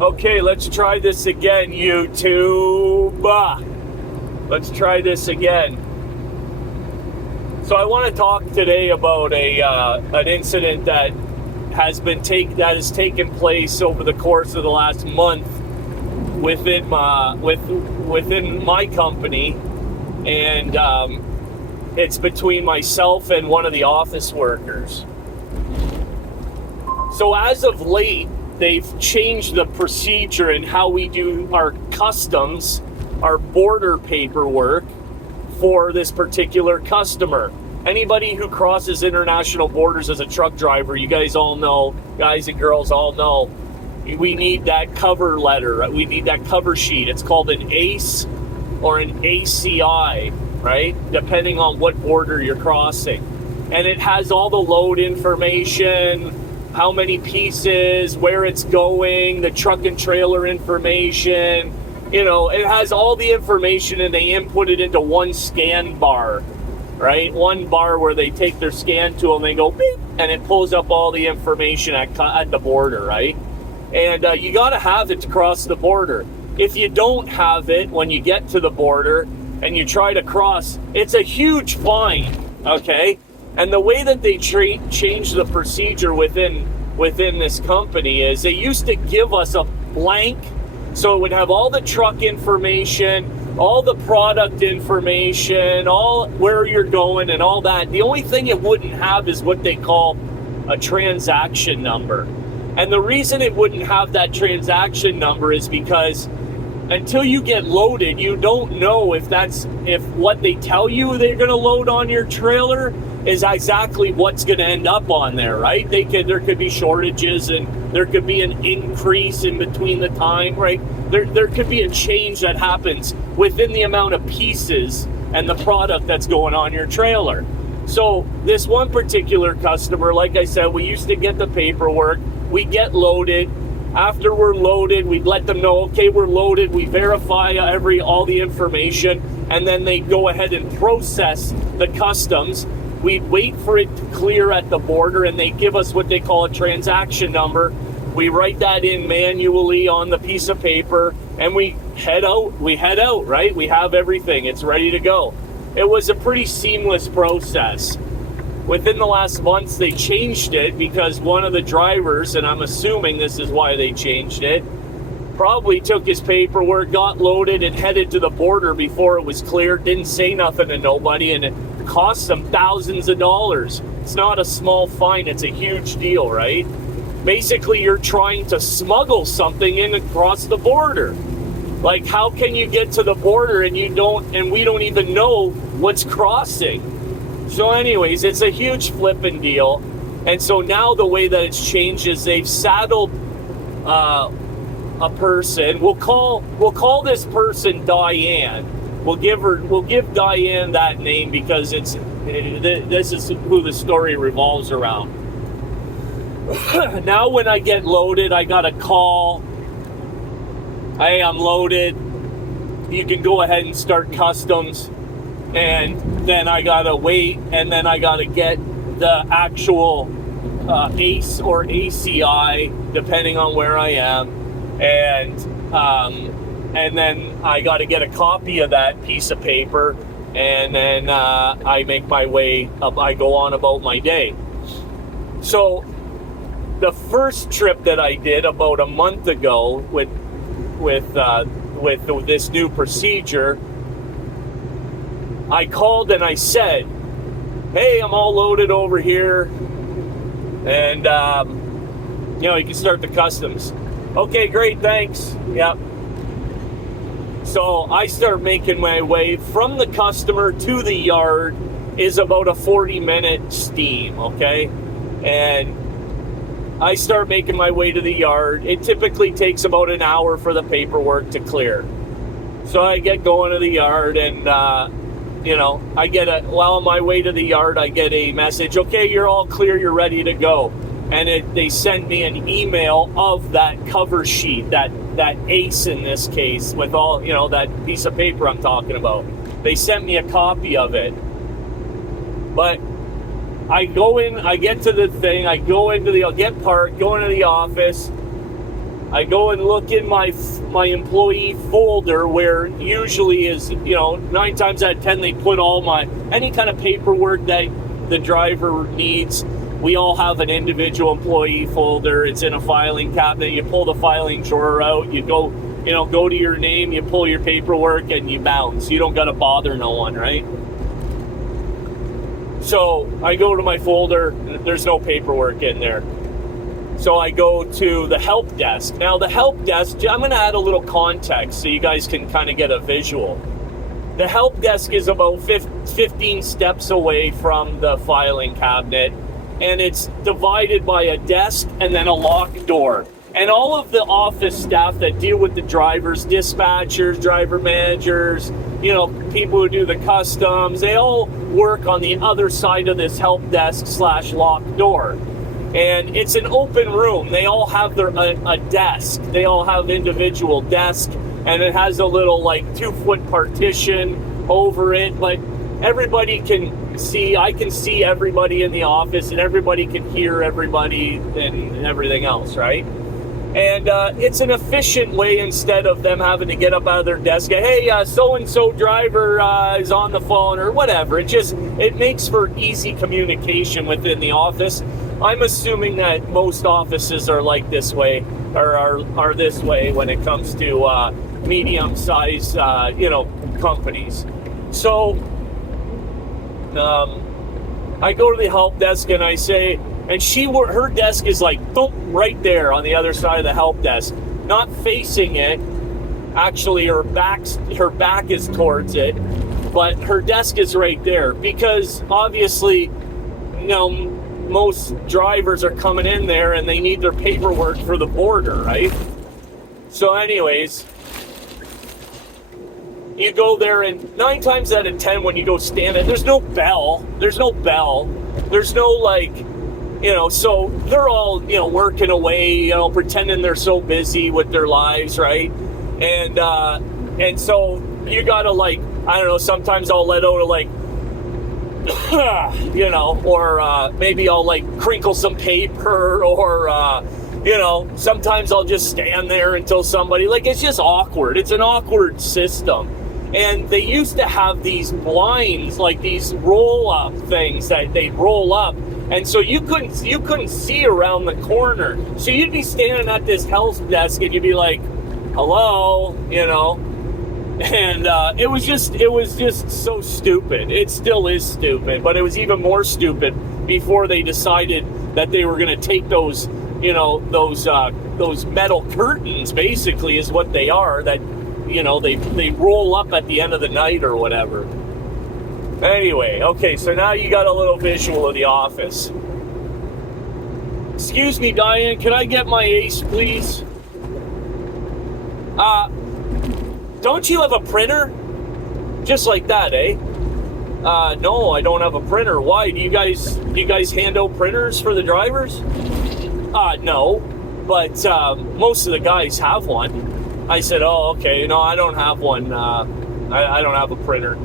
Okay, let's try this again, YouTube. Let's try this again. So I want to talk today about an incident that has taken place over the course of the last month within my company, and it's between myself and one of the office workers. So as of late, they've changed the procedure in how we do our customs, our border paperwork for this particular customer. Anybody who crosses international borders as a truck driver, you guys all know, guys and girls all know, we need that cover letter. We need that cover sheet. It's called an ACE or an ACI, right? Depending on what border you're crossing. And it has all the load information, how many pieces, where it's going, the truck and trailer information. You know, it has all the information, and they input it into one scan bar, right? One bar where they take their scan tool and they go beep, and it pulls up all the information at the border, right? And you got to have it to cross the border. If you don't have it when you get to the border and you try to cross, it's a huge fine, okay? And the way that they changed the procedure within this company is they used to give us a blank, so it would have all the truck information, all the product information, all where you're going and all that. The only thing it wouldn't have is what they call a transaction number. And the reason it wouldn't have that transaction number is because until you get loaded, you don't know if what they tell you they're going to load on your trailer is exactly what's going to end up on there, right? There could be shortages, and there could be an increase in between the time, right? There could be a change that happens within the amount of pieces and the product that's going on your trailer. So this one particular customer, like I said, we used to get the paperwork, we get loaded. After we're loaded, we'd let them know, okay, we're loaded. We verify all the information, and then they go ahead and process the customs. We'd wait for it to clear at the border, and they give us what they call a transaction number. We write that in manually on the piece of paper, and we head out, right? We have everything. It's ready to go. It was a pretty seamless process. Within the last months, they changed it because one of the drivers, and I'm assuming this is why they changed it, probably took his paperwork, got loaded, and headed to the border before it was cleared, didn't say nothing to nobody, and it cost them thousands of dollars. It's not a small fine, it's a huge deal, right? Basically, you're trying to smuggle something in across the border. Like, how can you get to the border and we don't even know what's crossing? So anyways, it's a huge flipping deal. And so now the way that it's changed is they've saddled a person. We'll call this person Diane. We'll give Diane that name because this is who the story revolves around. Now when I get loaded, I got a call. Hey, I'm loaded. You can go ahead and start customs. And then I gotta wait, and then I gotta get the actual ACE or ACI, depending on where I am, and then I gotta get a copy of that piece of paper, and then I make my way up. I go on about my day. So the first trip that I did about a month ago with this new procedure, I called and I said, hey, I'm all loaded over here, and you can start the customs. Okay, great, thanks. Yep. So I start making my way from the customer to the yard is about a 40-minute steam, okay? And I start making my way to the yard. It typically takes about an hour for the paperwork to clear. So I get going to the yard, and while on my way to the yard, I get a message, okay, you're all clear, you're ready to go. And they send me an email of that cover sheet, that ACE in this case, with all, that piece of paper I'm talking about. They sent me a copy of it. But I go in, I get to the thing, I go into get parked, go into the office, I go and look in my employee folder where usually is, 9 times out of 10 they put all any kind of paperwork that the driver needs. We all have an individual employee folder. It's in a filing cabinet. You pull the filing drawer out, you go to your name, you pull your paperwork, and you bounce. You don't got to bother no one, right? So I go to my folder, there's no paperwork in there. So I go to the help desk. Now the help desk, I'm going to add a little context so you guys can kind of get a visual. The help desk is about 15 steps away from the filing cabinet, and it's divided by a desk and then a locked door. And all of the office staff that deal with the drivers, dispatchers, driver managers, people who do the customs, they all work on the other side of this help desk / locked door. And it's an open room. They all have a desk. They all have individual desks, and it has a little 2-foot partition over it, but everybody can see. I can see everybody in the office, and everybody can hear everybody and everything else, right? And it's an efficient way, instead of them having to get up out of their desk, hey, so-and-so driver is on the phone or whatever. It makes for easy communication within the office. I'm assuming that most offices are like this way, or are this way when it comes to medium-sized, companies. So I go to the help desk and I say, and her desk is right there on the other side of the help desk, not facing it. Actually, her back is towards it, but her desk is right there because obviously, most drivers are coming in there and they need their paperwork for the border, right? So anyways, you go there, and 9 times out of 10 when you go stand it, there's no bell. There's no so they're all, working away, pretending they're so busy with their lives, right? And so you gotta I don't know, sometimes I'll let out or maybe I'll crinkle some paper, or sometimes I'll just stand there until somebody, it's just awkward. It's an awkward system. And they used to have these blinds, these roll-up things that they roll up, and so you couldn't see around the corner. So you'd be standing at this help desk and you'd be like, hello, and it was just so stupid. It still is stupid, but it was even more stupid before they decided that they were going to take those metal curtains, basically, is what they are, that they roll up at the end of the night or whatever. Anyway, okay, so now you got a little visual of the office. Excuse me, Diane, can I get my ace, please? Don't you have a printer? Just like that, eh? No, I don't have a printer. Why? Do you guys hand out printers for the drivers? No, but most of the guys have one. I said, oh, okay, no, I don't have one. I don't have a printer.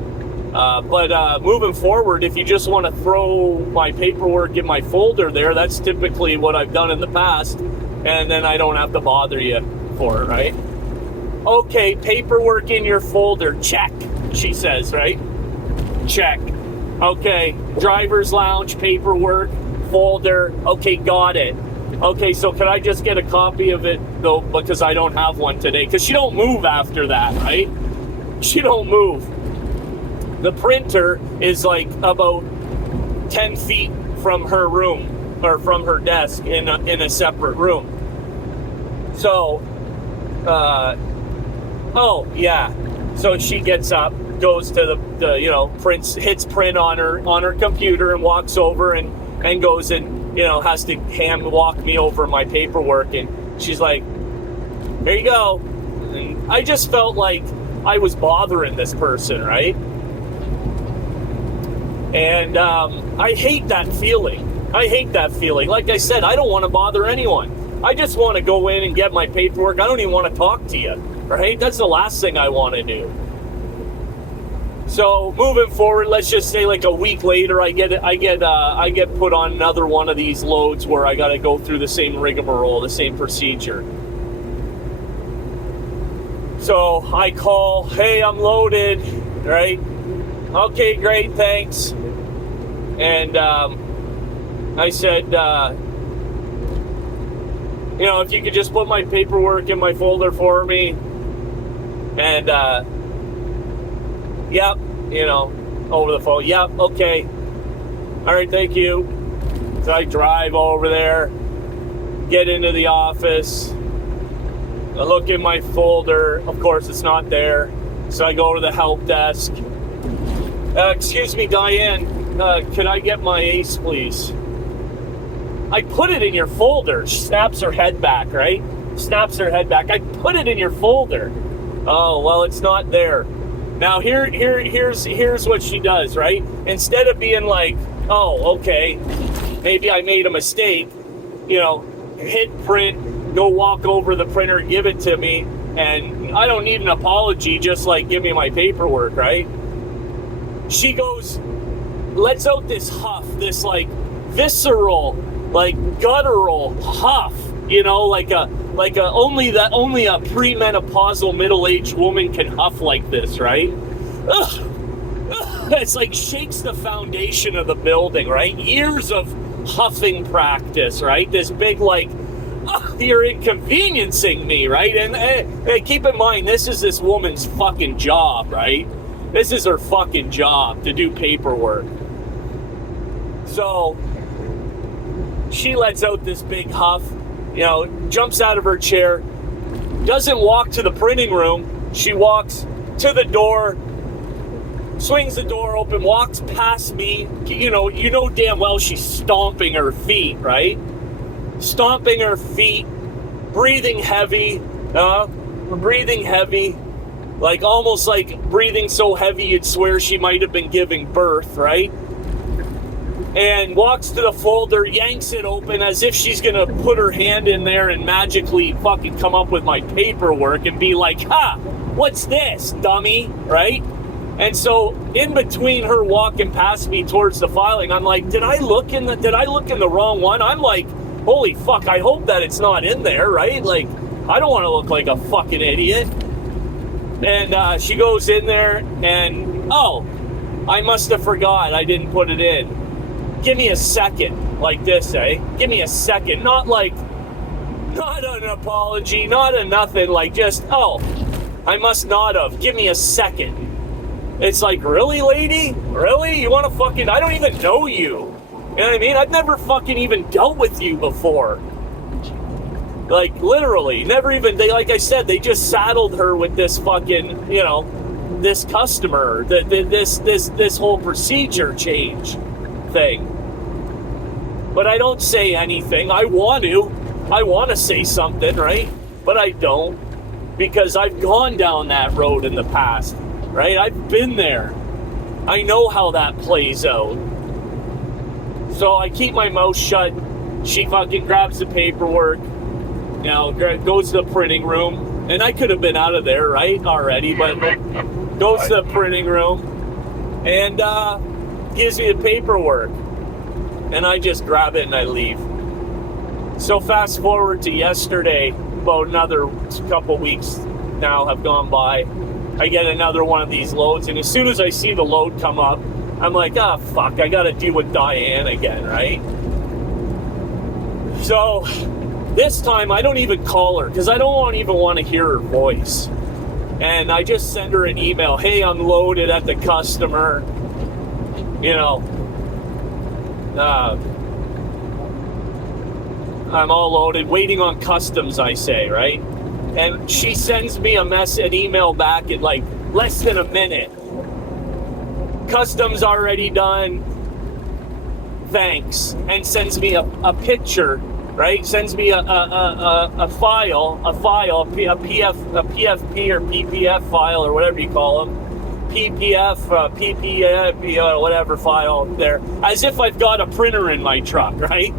But moving forward, if you just want to throw my paperwork in my folder there, that's typically what I've done in the past, and then I don't have to bother you for it, right? Okay, paperwork in your folder, check, she says, right? Check. Okay, driver's lounge, paperwork, folder, okay, got it. Okay, so can I just get a copy of it, though, because I don't have one today? Because she don't move after that, right? She don't move. The printer is about 10 feet from her room, or from her desk in a separate room. So, oh, yeah. So she gets up, goes to the prints, hits print on her computer, and walks over and goes and, has to hand walk me over my paperwork, and she's like, there you go. And I just felt like I was bothering this person, right? And I hate that feeling. Like I said, I don't want to bother anyone. I just want to go in and get my paperwork. I don't even want to talk to you, right? That's the last thing I want to do. So moving forward, let's just say a week later, I get put on another one of these loads where I got to go through the same rigmarole, the same procedure. So I call, hey, I'm loaded, right? Okay, great, thanks. And I said, if you could just put my paperwork in my folder for me. And, yep, over the phone. Yep, okay. All right, thank you. So I drive over there, get into the office. I look in my folder. Of course, it's not there. So I go to the help desk. Excuse me, Diane. Could I get my ACE, please? I put it in your folder. She snaps her head back, right? Snaps her head back. I put it in your folder. Oh, well, it's not there. Now, here's what she does, right? Instead of being like, oh, okay, maybe I made a mistake, hit print, go walk over the printer, give it to me, and I don't need an apology, just like give me my paperwork, right? She goes, lets out this huff, this like visceral, like guttural huff, like a only a premenopausal middle-aged woman can huff like this, right? Ugh. It's like shakes the foundation of the building, right? Years of huffing practice, right? This big like, you're inconveniencing me, right? And keep in mind, this is this woman's fucking job, right? This is her fucking job, to do paperwork. So she lets out this big huff, jumps out of her chair, doesn't walk to the printing room. She walks to the door, swings the door open, walks past me. You know damn well she's stomping her feet, right? Stomping her feet, breathing heavy, like almost like breathing so heavy you'd swear she might have been giving birth, right? And walks to the folder, yanks it open as if she's gonna put her hand in there and magically fucking come up with my paperwork and be like, ha, what's this, dummy, right? And so in between her walking past me towards the filing, I'm like, did I look in the wrong one? I'm like, holy fuck, I hope that it's not in there, right? Like, I don't want to look like a fucking idiot. And she goes in there and, oh, I must have forgot, I didn't put it in. Give me a second, like this, eh? Give me a second. Not an apology, not a nothing, like just, oh, I must not have. Give me a second. It's like, really, lady? Really? You want to fucking, I don't even know you. You know what I mean? I've never fucking even dealt with you before. Like, literally, never even, like I said, they just saddled her with this fucking, this customer, this whole procedure change thing. But I don't say anything. I want to say something, right? But I don't, because I've gone down that road in the past, right? I've been there. I know how that plays out. So I keep my mouth shut. She fucking grabs the paperwork, goes to the printing room, and I could have been out of there, right, already, but goes to the printing room and gives me the paperwork. And I just grab it and I leave. So fast forward to yesterday, about another couple weeks now have gone by. I get another one of these loads, and as soon as I see the load come up, I'm like, fuck, I gotta deal with Diane again, right? So this time I don't even call her, because I don't even want to hear her voice. And I just send her an email, hey, I'm loaded at the customer, I'm all loaded, waiting on customs, I say, right? And she sends me an email back in like less than a minute. Customs already done. Thanks. And sends me a picture, right? Sends me a file, a PFP or PPF file or whatever you call them. PPF, whatever file there, as if I've got a printer in my truck, right?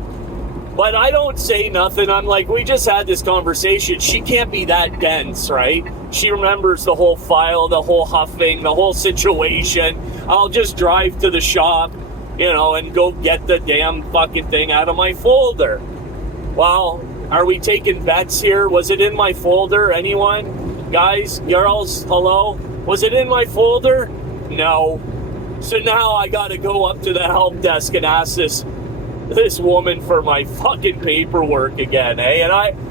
But I don't say nothing. I'm like, we just had this conversation. She can't be that dense, right? She remembers the whole file, the whole huffing, the whole situation. I'll just drive to the shop, and go get the damn fucking thing out of my folder. Well, are we taking bets here? Was it in my folder? Anyone? guys, girls, hello? Was it in my folder? No. So now I gotta go up to the help desk and ask this woman for my fucking paperwork again, eh?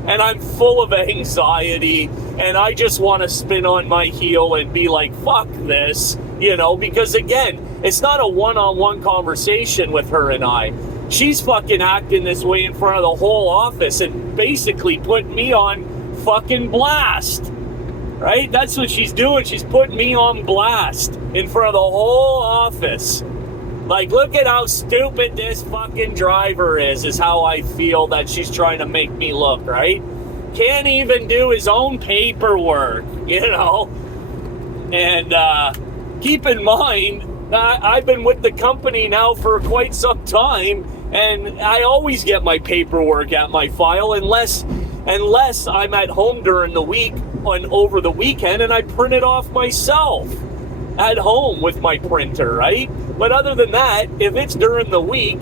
And I'm full of anxiety, and I just want to spin on my heel and be like, fuck this, because again, it's not a one-on-one conversation with her and I. She's fucking acting this way in front of the whole office and basically putting me on fucking blast, right? That's what she's doing. She's putting me on blast in front of the whole office. Like, look at how stupid this fucking driver is how I feel that she's trying to make me look, right? Can't even do his own paperwork, And keep in mind, I've been with the company now for quite some time, and I always get my paperwork at my file unless I'm at home during the week and over the weekend, and I print it off myself at home with my printer, right? But other than that, if it's during the week,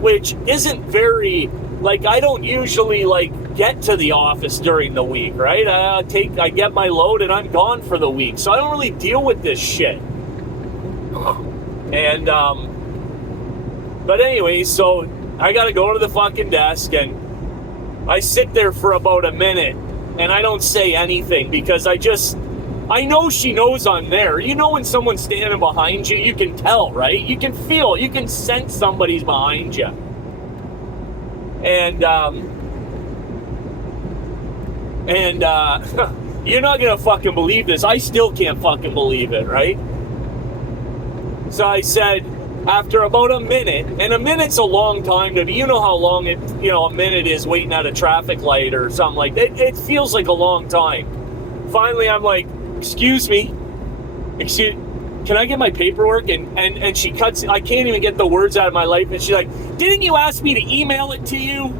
which isn't very, I don't usually, get to the office during the week, right? I get my load and I'm gone for the week. So I don't really deal with this shit. And, but anyway, so I gotta go to the fucking desk, and I sit there for about a minute, and I don't say anything because I know she knows I'm there. When someone's standing behind you, you can tell, right? You can feel, you can sense somebody's behind you. And you're not gonna fucking believe this. I still can't fucking believe it, right? So I said, after about a minute, and a minute's a long time to be, how long a minute is waiting at a traffic light or something like that. It feels like a long time. Finally, I'm like, excuse me, can I get my paperwork? And she cuts, I can't even get the words out of my life, and she's like, didn't you ask me to email it to you?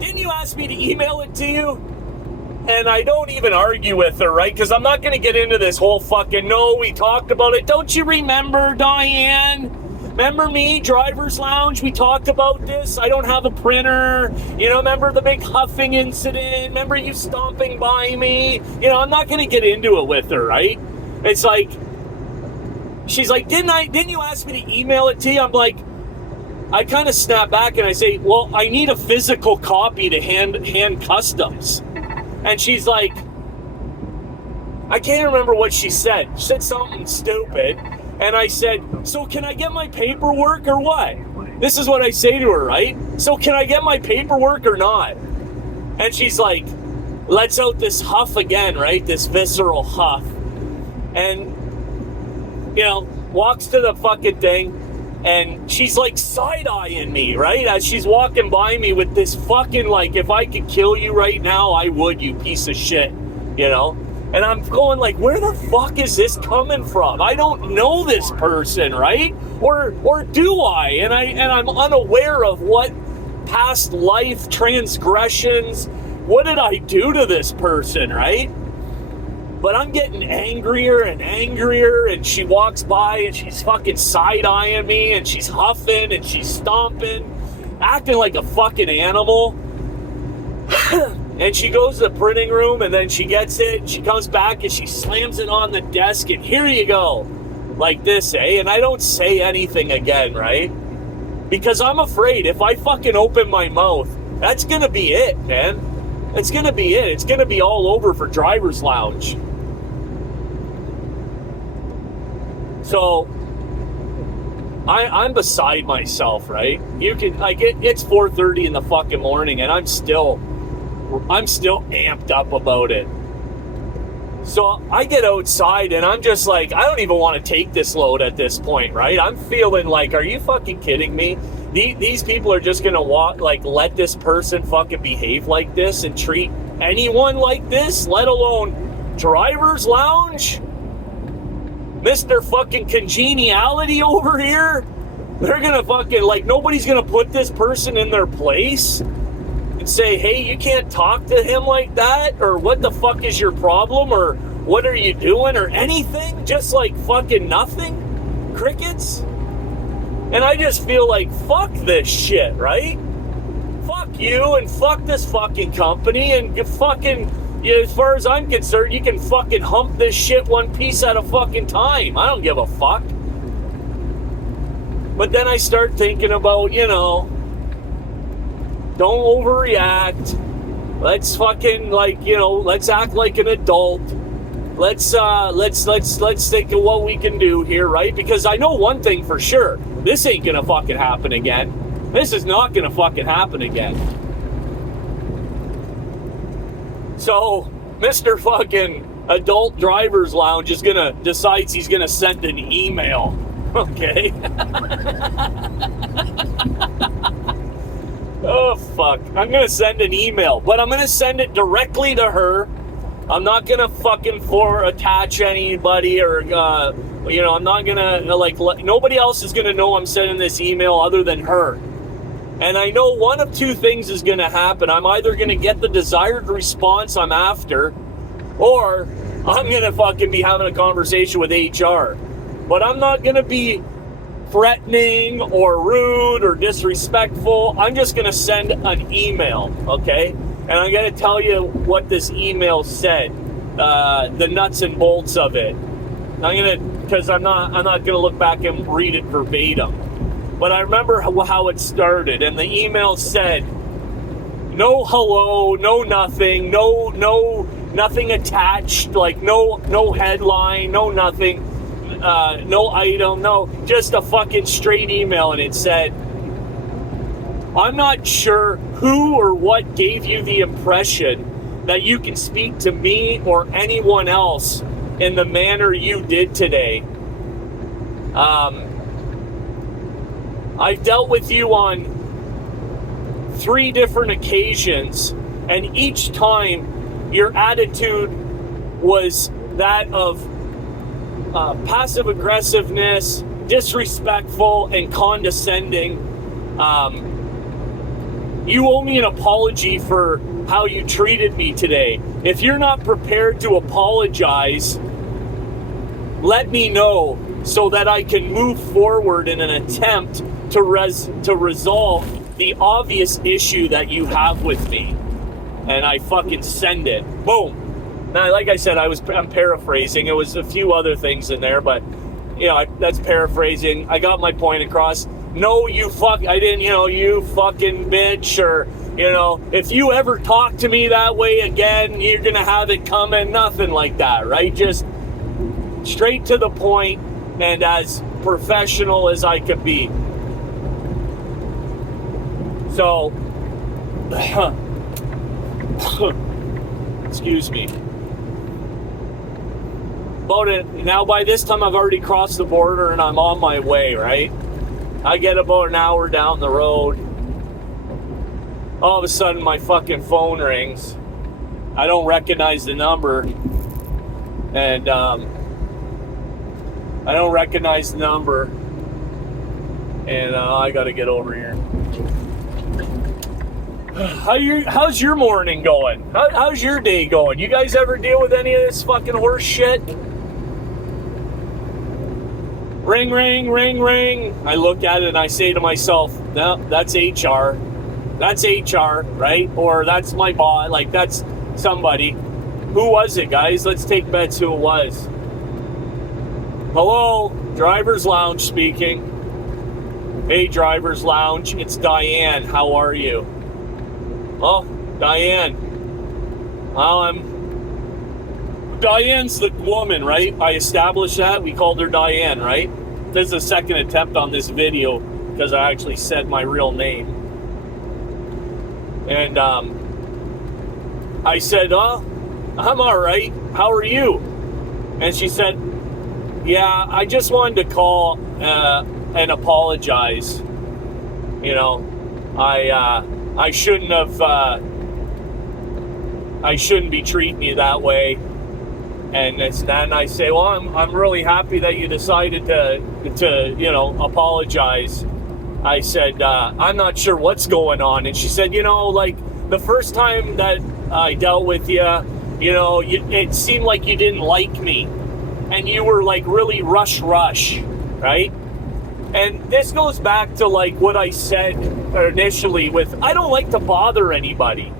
Didn't you ask me to email it to you? And I don't even argue with her, right? Because I'm not going to get into this whole fucking, no, we talked about it. Don't you remember, Diane? Remember me, driver's lounge? We talked about this. I don't have a printer. Remember the big huffing incident? Remember you stomping by me? I'm not going to get into it with her, right? It's like, she's like, didn't you ask me to email it to you? I'm like, I kind of snap back and I say, well, I need a physical copy to hand customs. And she's like, I can't remember what she said. She said something stupid. And I said, so can I get my paperwork or what? This is what I say to her, right? So can I get my paperwork or not? And she's like, lets out this huff again, right? This visceral huff. And, walks to the fucking thing. And she's like side-eyeing me, right? As she's walking by me with this fucking, if I could kill you right now, I would, you piece of shit, And I'm going where the fuck is this coming from? I don't know this person, right? Or do I? And I'm unaware of what past life transgressions, what did I do to this person, right? But I'm getting angrier and angrier, and she walks by and she's fucking side-eyeing me, and she's huffing and she's stomping, acting like a fucking animal. And she goes to the printing room, and then she gets it, and she comes back and she slams it on the desk, and here you go. Like this, eh? And I don't say anything again, right? Because I'm afraid if I fucking open my mouth, that's gonna be it, man. It's gonna be it. It's gonna be all over for driver's lounge. So I'm beside myself, right? You can it's 4:30 in the fucking morning, and I'm still amped up about it. So I get outside, and I'm just like, I don't even want to take this load at this point, right? I'm feeling like, are you fucking kidding me? These people are just gonna let this person fucking behave like this and treat anyone like this, let alone driver's lounge? Mr. fucking congeniality over here? They're gonna fucking, nobody's gonna put this person in their place and say, hey, you can't talk to him like that, or what the fuck is your problem, or what are you doing, or anything? Just fucking nothing? Crickets? And I just feel like, fuck this shit, right? Fuck you, and fuck this fucking company, and fucking, Yeah, as far as I'm concerned, you can fucking hump this shit one piece at a fucking time. I don't give a fuck. But then I start thinking about, don't overreact. Let's fucking let's act like an adult. Let's think of what we can do here, right? Because I know one thing for sure. This ain't gonna fucking happen again. This is not gonna fucking happen again. So, Mr. fucking Adult Driver's Lounge decides he's gonna send an email. Okay. Oh, fuck. I'm gonna send an email, but I'm gonna send it directly to her. I'm not gonna fucking attach anybody or, I'm not gonna, nobody else is gonna know I'm sending this email other than her. And I know one of two things is gonna happen. I'm either gonna get the desired response I'm after, or I'm gonna fucking be having a conversation with HR. But I'm not gonna be threatening or rude or disrespectful. I'm just gonna send an email, okay? And I'm gonna tell you what this email said, the nuts and bolts of it. Because I'm not gonna look back and read it verbatim. But I remember how it started, and the email said, no hello, no nothing, no nothing attached, like no headline, no nothing, no item, no, just a fucking straight email, and it said, I'm not sure who or what gave you the impression that you can speak to me or anyone else in the manner you did today. I've dealt with you on 3 different occasions, and each time your attitude was that of passive aggressiveness, disrespectful, and condescending. You owe me an apology for how you treated me today. If you're not prepared to apologize, let me know so that I can move forward in an attempt to resolve the obvious issue that you have with me. And I fucking send it. Boom. Now, like I said, I'm paraphrasing. It was a few other things in there, but that's paraphrasing. I got my point across. No, you fucking bitch, or if you ever talk to me that way again, you're gonna have it coming. Nothing like that, right? Just straight to the point and as professional as I could be. So, excuse me. Now by this time I've already crossed the border and I'm on my way, right? I get about an hour down the road. All of a sudden my fucking phone rings. I don't recognize the number. And I don't recognize the number. And I gotta get over here. How's your morning going? How's your day going? You guys ever deal with any of this fucking horse shit? Ring, ring, ring, ring. I look at it and I say to myself, no, that's HR. That's HR, right? Or that's my boss. Like, that's somebody. Who was it, guys? Let's take bets who it was. Hello, Driver's Lounge speaking. Hey, Driver's Lounge, it's Diane. How are you? Oh, Diane. Diane's the woman, right? I established that. We called her Diane, right? This is the second attempt on this video because I actually said my real name. And I said, oh, I'm all right. How are you? And she said, yeah, I just wanted to call and apologize. I shouldn't have. I shouldn't be treating you that way. And then I say, well, I'm really happy that you decided to apologize. I said, I'm not sure what's going on. And she said, the first time that I dealt with you, it seemed like you didn't like me. And you were like really rush, right? And this goes back to what I said initially with, I don't like to bother anybody,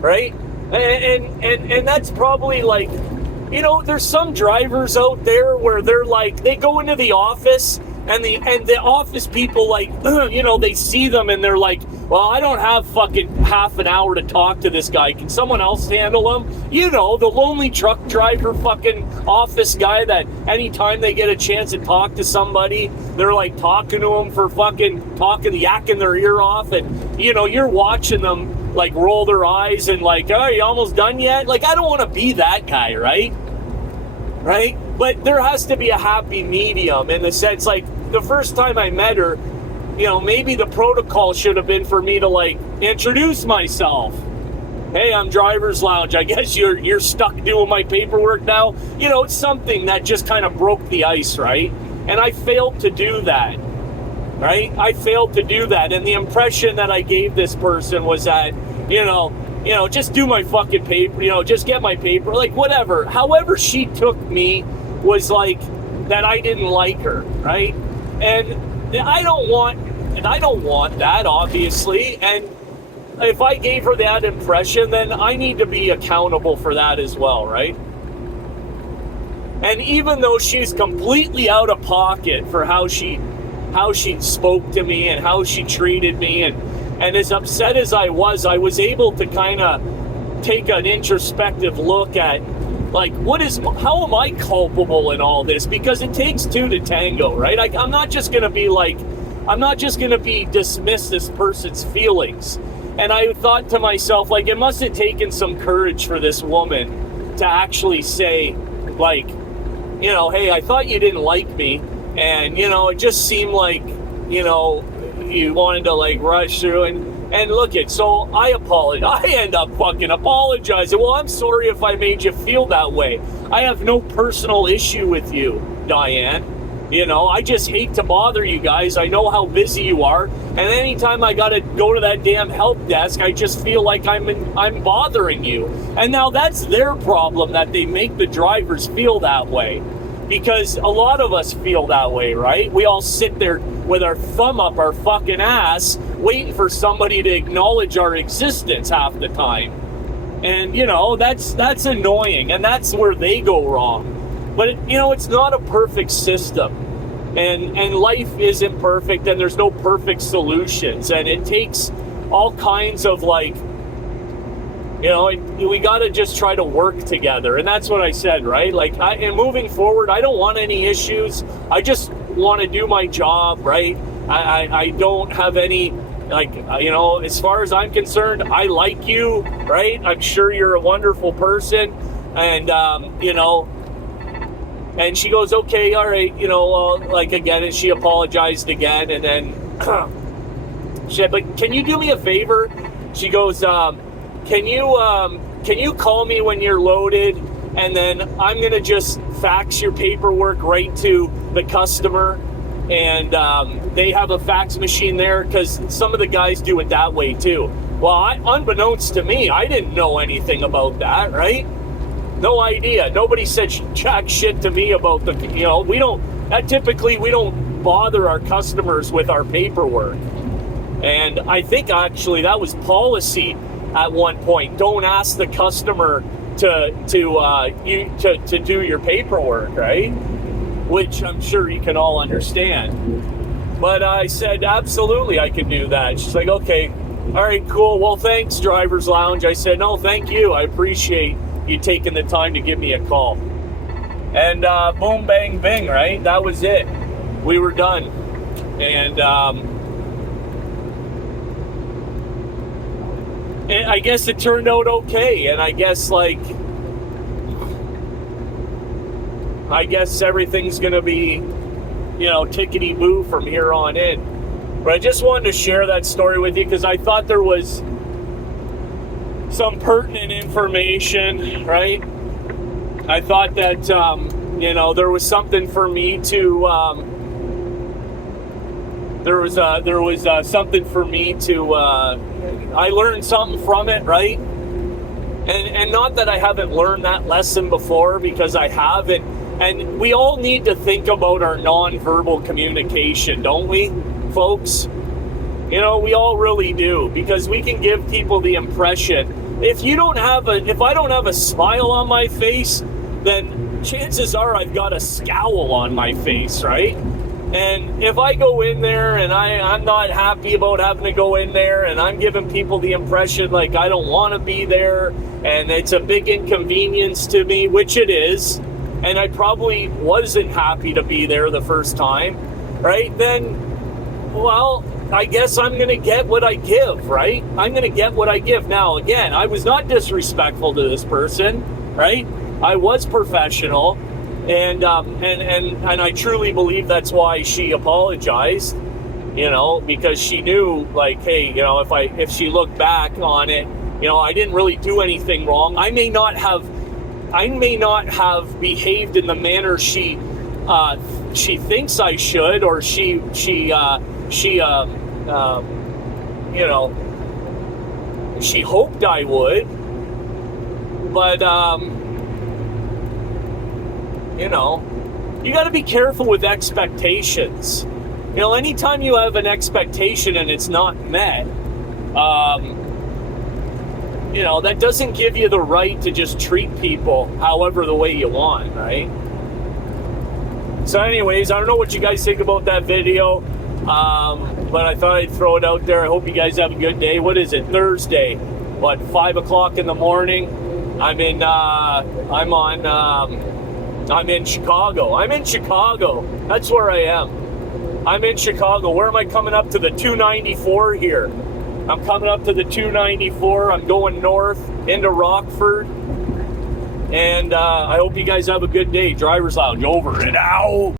right? And that's probably like, you know, there's some drivers out there where they're like, they go into the office and the office people, like, you know, they see them and they're like, well, I don't have fucking half an hour to talk to this guy. Can someone else handle him? You know, the lonely truck driver fucking office guy that anytime they get a chance to talk to somebody, they're like talking to them for fucking yakking their ear off. And, you know, you're watching them like roll their eyes and like, oh, are you almost done yet? Like, I don't want to be that guy, right? Right? But there has to be a happy medium in the sense, like, the first time I met her, you know, maybe the protocol should have been for me to, like, introduce myself. Hey, I'm Driver's Lounge. I guess you're stuck doing my paperwork now. You know, it's something that just kind of broke the ice, right? And I failed to do that, right? I failed to do that. And the impression that I gave this person was that, you know, just do my fucking paper, you know, just get my paper, like, whatever. However she took me was like that I didn't like her, right? And I don't want that, obviously. And if I gave her that impression, then I need to be accountable for that as well, right? And even though she's completely out of pocket for how she spoke to me and how she treated me, and as upset as I was able to kind of take an introspective look at, like, how am I culpable in all this? Because it takes two to tango, right? I'm not just going to dismiss this person's feelings. And I thought to myself, like, it must have taken some courage for this woman to actually say, like, you know, hey, I thought you didn't like me. And, you know, it just seemed like, you know, you wanted to, like, rush through. And look it, so I apologize. I end up fucking apologizing. Well, I'm sorry if I made you feel that way. I have no personal issue with you, Diane. You know, I just hate to bother you guys. I know how busy you are. And anytime I gotta go to that damn help desk, I just feel like I'm bothering you. And now that's their problem, that they make the drivers feel that way. Because a lot of us feel that way, right? We all sit there with our thumb up our fucking ass, waiting for somebody to acknowledge our existence half the time. And, you know, that's annoying, and that's where they go wrong. But, you know, it's not a perfect system. And life isn't perfect, and there's no perfect solutions. And it takes all kinds of, like, you know, we got to just try to work together. And that's what I said, right? Like, and moving forward, I don't want any issues. I just want to do my job, right? I don't have any, like, you know, as far as I'm concerned, I like you, right? I'm sure you're a wonderful person. And, you know, and she goes, okay, all right, you know, like, again, and she apologized again. And then she said, but can you do me a favor? She goes, can you call me when you're loaded, and then I'm going to just fax your paperwork right to the customer, and they have a fax machine there, because some of the guys do it that way too. Well, unbeknownst to me, I didn't know anything about that, right? No idea. Nobody said jack shit to me about the, you know, we don't bother our customers with our paperwork. And I think actually that was policy at one point. Don't ask the customer to do your paperwork, right? Which I'm sure you can all understand. But I said, absolutely, I can do that. She's like, okay, all right, cool. Well, thanks, Driver's Lounge. I said, no, thank you. I appreciate you taking the time to give me a call. And boom, bang, bing, right? That was it. We were done. And I guess it turned out okay. And I guess, like, everything's going to be, you know, tickety-boo from here on in. But I just wanted to share that story with you because I thought there was some pertinent information, right? I thought that, you know, there was something for me to, something for me to, I learned something from it, right? And not that I haven't learned that lesson before, because I have, and we all need to think about our nonverbal communication, don't we, folks? You know, we all really do, because we can give people the impression if I don't have a smile on my face, then chances are I've got a scowl on my face, right? And if I go in there and I'm not happy about having to go in there, and I'm giving people the impression like I don't want to be there, and it's a big inconvenience to me, which it is, and I probably wasn't happy to be there the first time, right? Then, well, I guess I'm going to get what I give, right? I'm going to get what I give. Now, again, I was not disrespectful to this person, right? I was professional, and I truly believe that's why she apologized, you know, because she knew, like, hey, you know, if she looked back on it, you know, I didn't really do anything wrong. I may not have behaved in the manner she thinks I should, or she you know, she hoped I would, but you know, you got to be careful with expectations. You know, anytime you have an expectation and it's not met, you know, that doesn't give you the right to just treat people however the way you want, right? So anyways, I don't know what you guys think about that video, but I thought I'd throw it out there. I hope you guys have a good day. What is it? Thursday. What, 5 o'clock in the morning? I'm in Chicago. I'm in Chicago. That's where I am. I'm in Chicago. Where am I coming up to? The 294 here. I'm coming up to the 294. I'm going north into Rockford. And I hope you guys have a good day. Driver's Lounge, over and out.